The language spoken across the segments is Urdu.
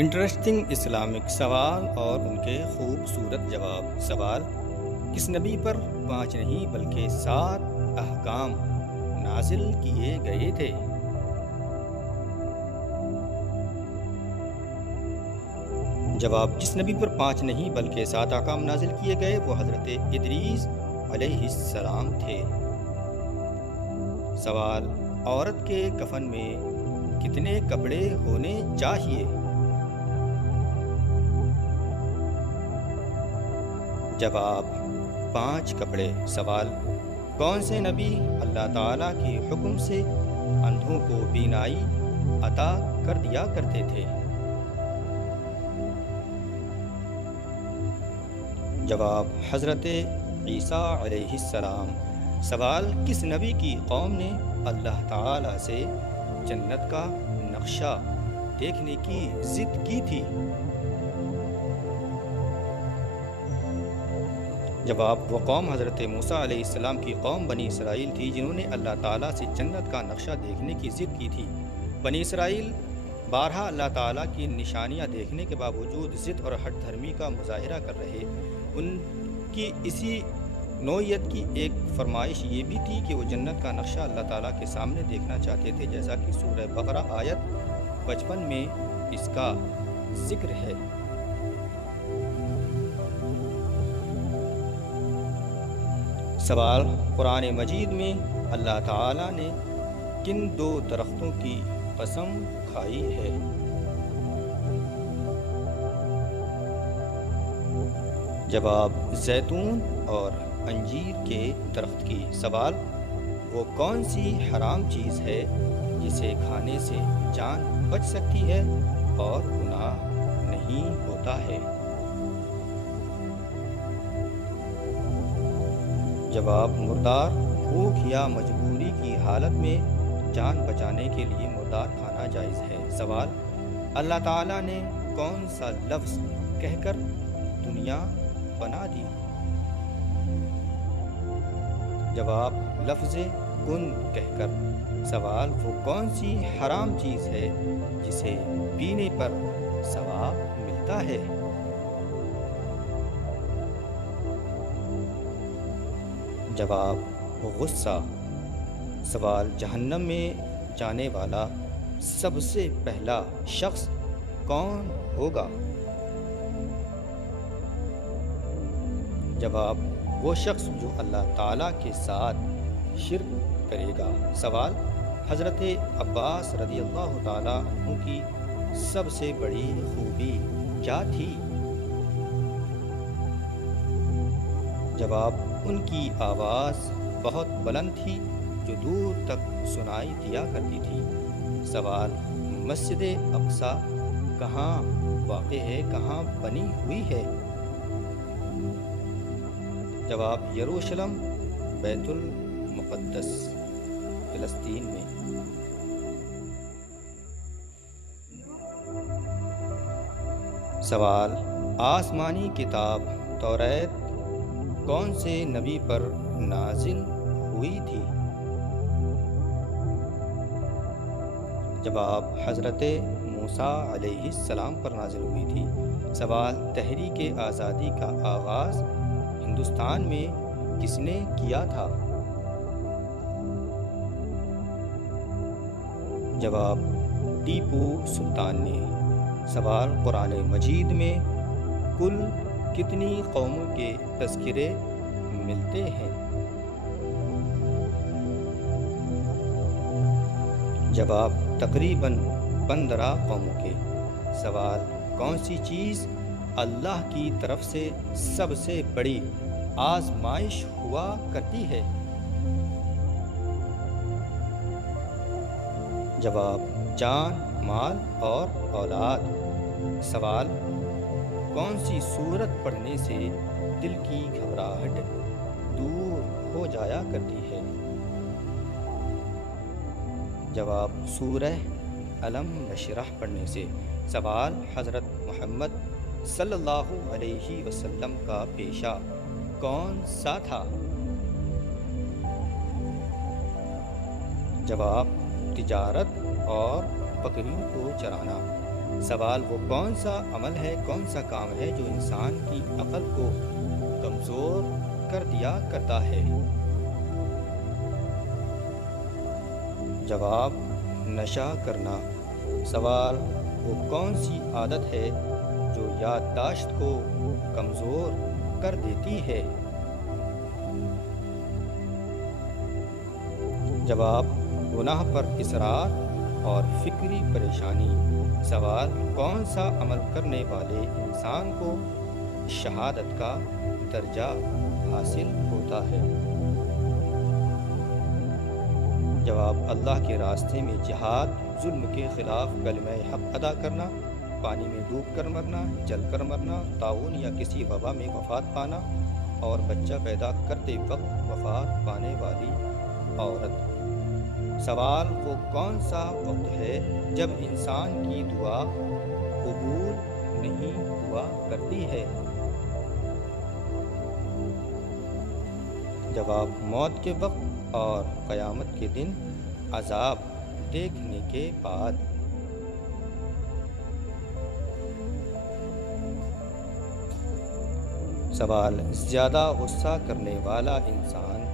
انٹرسٹنگ اسلامک سوال اور ان کے خوبصورت جواب۔ سوال: کس نبی پر 5 نہیں بلکہ 7 احکام نازل کیے گئے تھے؟ جواب: جس نبی پر 5 نہیں بلکہ 7 احکام نازل کیے گئے وہ حضرت ادریس علیہ السلام تھے۔ سوال: عورت کے کفن میں کتنے کپڑے ہونے چاہیے؟ جواب: 5 کپڑے۔ سوال: کون سے نبی اللہ تعالیٰ کے حکم سے اندھوں کو بینائی عطا کر دیا کرتے تھے؟ جواب: حضرت عیسیٰ علیہ السلام۔ سوال: کس نبی کی قوم نے اللہ تعالیٰ سے جنت کا نقشہ دیکھنے کی ضد کی تھی؟ جواب: وہ قوم حضرت موسیٰ علیہ السلام کی قوم بنی اسرائیل تھی جنہوں نے اللہ تعالیٰ سے جنت کا نقشہ دیکھنے کی ضد کی تھی۔ بنی اسرائیل بارہا اللہ تعالیٰ کی نشانیاں دیکھنے کے باوجود ضد اور ہٹ دھرمی کا مظاہرہ کر رہے۔ ان کی اسی نوعیت کی ایک فرمائش یہ بھی تھی کہ وہ جنت کا نقشہ اللہ تعالیٰ کے سامنے دیکھنا چاہتے تھے، جیسا کہ سورہ بقرہ آیت 55 میں اس کا ذکر ہے۔ سوال: قرآن مجید میں اللہ تعالیٰ نے کن 2 درختوں کی قسم کھائی ہے؟ جواب: زیتون اور انجیر کے درخت کی۔ سوال: وہ کون سی حرام چیز ہے جسے کھانے سے جان بچ سکتی ہے اور گناہ نہیں ہوتا ہے؟ جواب: مردار۔ بھوک یا مجبوری کی حالت میں جان بچانے کے لیے مردار کھانا جائز ہے۔ سوال: اللہ تعالیٰ نے کون سا لفظ کہہ کر دنیا بنا دی؟ جواب: لفظ کن کہہ کر۔ سوال: وہ کون سی حرام چیز ہے جسے پینے پر ثواب ملتا ہے؟ جواب: غصہ۔ سوال: جہنم میں جانے والا سب سے پہلا شخص کون ہوگا؟ جواب: وہ شخص جو اللہ تعالیٰ کے ساتھ شرک کرے گا۔ سوال: حضرت عباس رضی اللہ تعالیٰ عنہ کی سب سے بڑی خوبی کیا تھی؟ جواب: ان کی آواز بہت بلند تھی جو دور تک سنائی دیا کرتی تھی۔ سوال: مسجد اقصی کہاں واقع ہے، کہاں بنی ہوئی ہے؟ جواب: یروشلم، بیت المقدس، فلسطین میں۔ سوال: آسمانی کتاب توریت کون سے نبی پر نازل ہوئی تھی؟ جواب: حضرت موسیٰ علیہ السلام پر نازل ہوئی تھی۔ سوال: تحریک آزادی کا آغاز ہندوستان میں کس نے کیا تھا؟ جواب: ٹیپو سلطان نے۔ سوال: قرآن مجید میں کل کتنی قوموں کے تذکرے ملتے ہیں؟ جواب: تقریباً 15 قوموں کے۔ سوال: کون سی چیز اللہ کی طرف سے سب سے بڑی آزمائش ہوا کرتی ہے؟ جواب: جان، مال اور اولاد۔ سوال: کون سی سورت پڑھنے سے دل کی گھبراہٹ دور ہو جایا کرتی ہے؟ جواب: سورہ الم نشرح پڑھنے سے۔ سوال: حضرت محمد صلی اللہ علیہ وسلم کا پیشہ کون سا تھا؟ جواب: تجارت اور بکریوں کو چرانا۔ سوال وہ کون سا عمل ہے، کون سا کام ہے جو انسان کی عقل کو کمزور کر دیا کرتا ہے؟ جواب نشہ کرنا۔ سوال وہ کون سی عادت ہے جو یادداشت کو کمزور کر دیتی ہے؟ جواب گناہ پر اصرار اور فکری پریشانی۔ سوال کون سا عمل کرنے والے انسان کو شہادت کا درجہ حاصل ہوتا ہے؟ جواب اللہ کے راستے میں جہاد، ظلم کے خلاف کلمہ حق ادا کرنا، پانی میں ڈوب کر مرنا، جل کر مرنا، طاعون یا کسی وبا میں وفات پانا، اور بچہ پیدا کرتے وقت وفات پانے والی عورت۔ سوال وہ کون سا وقت ہے جب انسان کی دعا قبول نہیں ہوا کرتی ہے؟ جواب موت کے وقت اور قیامت کے دن عذاب دیکھنے کے بعد۔ سوال زیادہ غصہ کرنے والا انسان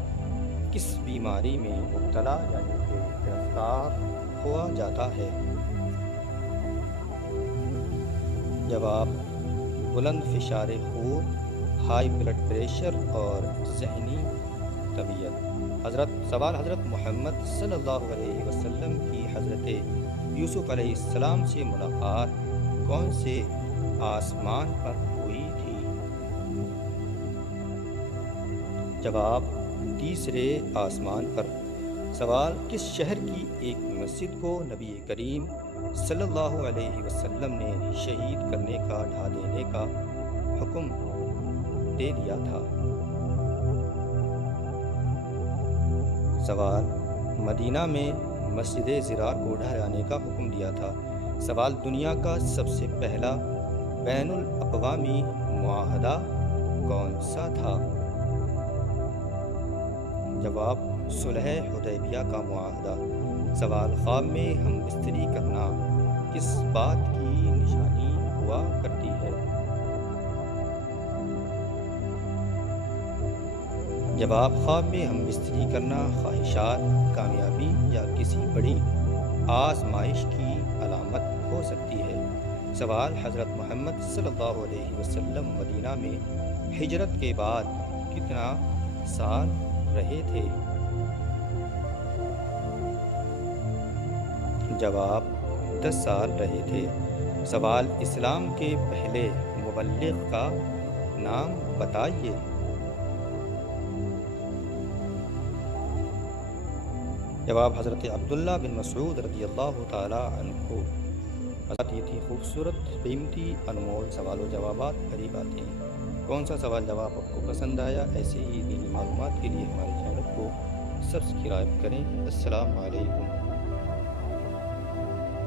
کس بیماری میں مبتلا یعنی کہ گرفتار ہوا جاتا ہے؟ جواب بلند فشار خون، ہائی بلڈ پریشر اور ذہنی طبیعت۔ سوال حضرت محمد صلی اللہ علیہ وسلم کی حضرت یوسف علیہ السلام سے ملاقات کون سے آسمان پر ہوئی تھی؟ جواب تیسرے آسمان پر۔ سوال کس شہر کی ایک مسجد کو نبی کریم صلی اللہ علیہ وسلم نے شہید کرنے کا ڈھا دینے کا حکم دے دیا تھا؟ سوال مدینہ میں مسجد زرار کو ڈھانے کا حکم دیا تھا۔ سوال دنیا کا سب سے پہلا بین الاقوامی معاہدہ کون سا تھا؟ جواب صلح حدیبیہ کا معاہدہ۔ سوال خواب میں ہم بستری کرنا کس بات کی نشانی ہوا کرتی ہے؟ جواب خواب میں ہم بستری کرنا خواہشات، کامیابی یا کسی بڑی آزمائش کی علامت ہو سکتی ہے۔ سوال حضرت محمد صلی اللہ علیہ وسلم مدینہ میں ہجرت کے بعد کتنا سال رہے تھے؟ جواب 10 سال رہے تھے۔ سوال اسلام کے پہلے مبلغ کا نام بتائیے۔ جواب حضرت عبداللہ بن مسعود رضی اللہ تعالی عنہ۔ یہ تھی خوبصورت، قیمتی، انمول سوال و جوابات بھری باتیں۔ کون سا سوال جواب آپ کو پسند آیا؟ ایسے ہی دینی معلومات کے لیے ہمارے چینل کو سبسکرائب کریں۔ السلام علیکم۔